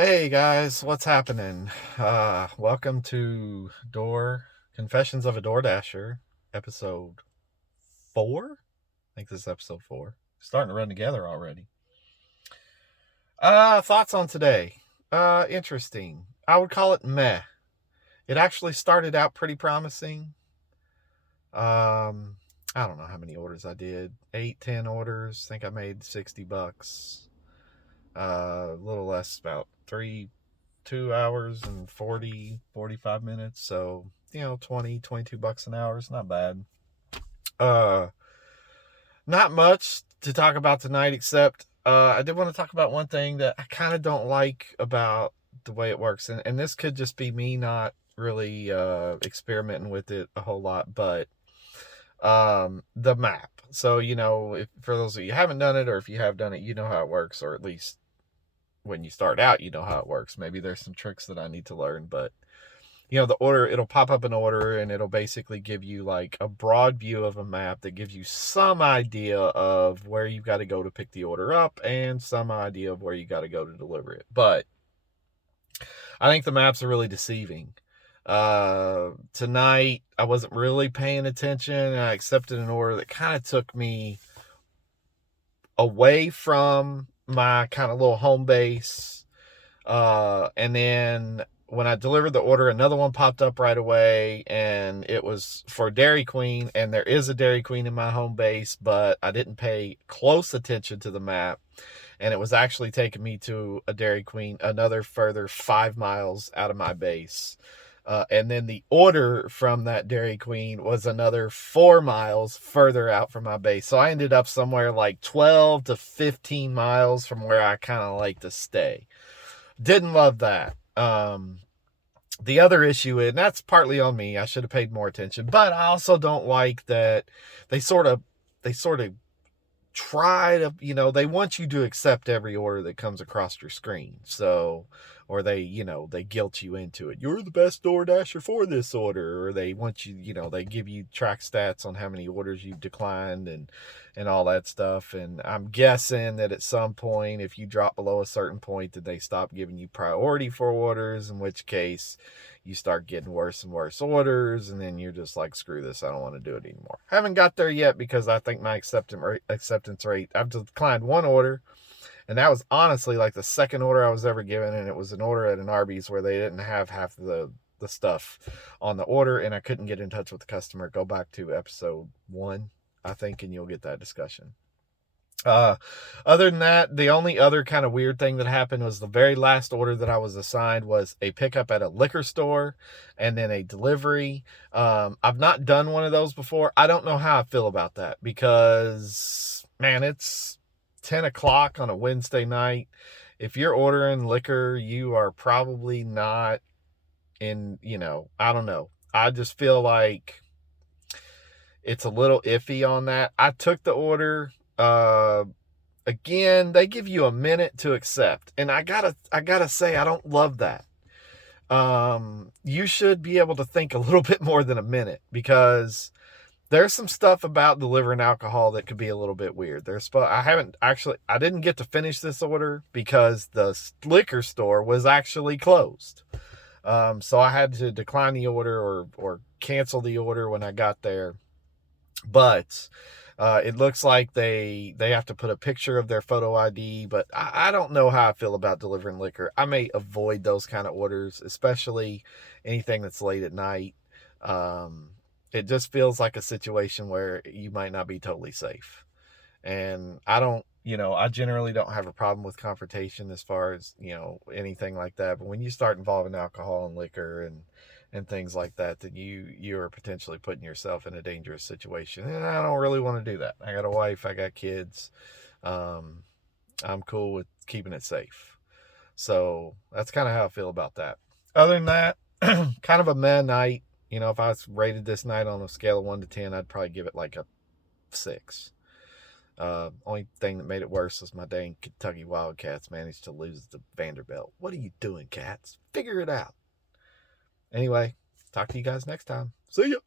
Hey guys, what's happening? Welcome to Confessions of a DoorDasher, episode 4. I think this is episode 4. Starting to run together already. Thoughts on today. Interesting. I would call it meh. It actually started out pretty promising. I don't know how many orders I did. 8, 10 orders. I think I made $60. A little less, about 2 hours and 45 minutes. So, 20, $22 an hour is not bad. Uh, Not much to talk about tonight, except I did want to talk about one thing that I kind of don't like about the way it works. And this could just be me not really experimenting with it a whole lot, but the map. So, if for those of you who haven't done it, or if you have done it, you know how it works, or at least when you start out, you know how it works. Maybe there's some tricks that I need to learn, but the order, it'll pop up an order and it'll basically give you like a broad view of a map that gives you some idea of where you've got to go to pick the order up and some idea of where you got to go to deliver it. But I think the maps are really deceiving. Tonight I wasn't really paying attention, and I accepted an order that kind of took me away from my kind of little home base. And then when I delivered the order, another one popped up right away, and it was for Dairy Queen. And there is a Dairy Queen in my home base, but I didn't pay close attention to the map. And it was actually taking me to a Dairy Queen another further 5 miles out of my base. And then the order from that Dairy Queen was another 4 miles further out from my base. So I ended up somewhere like 12 to 15 miles from where I kind of like to stay. Didn't love that. The other issue, and that's partly on me, I should have paid more attention, but I also don't like that they sort of try to, they want you to accept every order that comes across your screen. So, or they guilt you into it. You're the best DoorDasher for this order. Or they want you, they give you track stats on how many orders you've declined and all that stuff. And I'm guessing that at some point, if you drop below a certain point, that they stop giving you priority for orders, in which case you start getting worse and worse orders, and then you're just like, screw this, I don't want to do it anymore. Haven't got there yet, because I think my acceptance rate, I've declined one order, and that was honestly like the second order I was ever given, and it was an order at an Arby's where they didn't have half the stuff on the order, and I couldn't get in touch with the customer. Go back to episode 1, I think, and you'll get that discussion. Other than that, the only other kind of weird thing that happened was the very last order that I was assigned was a pickup at a liquor store and then a delivery. I've not done one of those before. I don't know how I feel about that, because, man, it's 10 o'clock on a Wednesday night. If you're ordering liquor, you are probably not in, I don't know. I just feel like it's a little iffy on that. I took the order. Again, they give you a minute to accept, and I gotta say, I don't love that. You should be able to think a little bit more than a minute, because there's some stuff about delivering alcohol that could be a little bit weird. I didn't get to finish this order because the liquor store was actually closed. So I had to decline the order, or cancel the order when I got there. But it looks like they have to put a picture of their photo ID, but I don't know how I feel about delivering liquor. I may avoid those kind of orders, especially anything that's late at night. It just feels like a situation where you might not be totally safe. And I generally don't have a problem with confrontation as far as, anything like that. But when you start involving alcohol and liquor and things like that, then you are potentially putting yourself in a dangerous situation. And I don't really want to do that. I got a wife, I got kids. I'm cool with keeping it safe. So that's kind of how I feel about that. Other than that, kind of a meh night. If I was rated this night on a scale of 1 to 10, I'd probably give it like a 6. Only thing that made it worse was my dang Kentucky Wildcats managed to lose to Vanderbilt. What are you doing, Cats? Figure it out. Anyway, talk to you guys next time. See ya.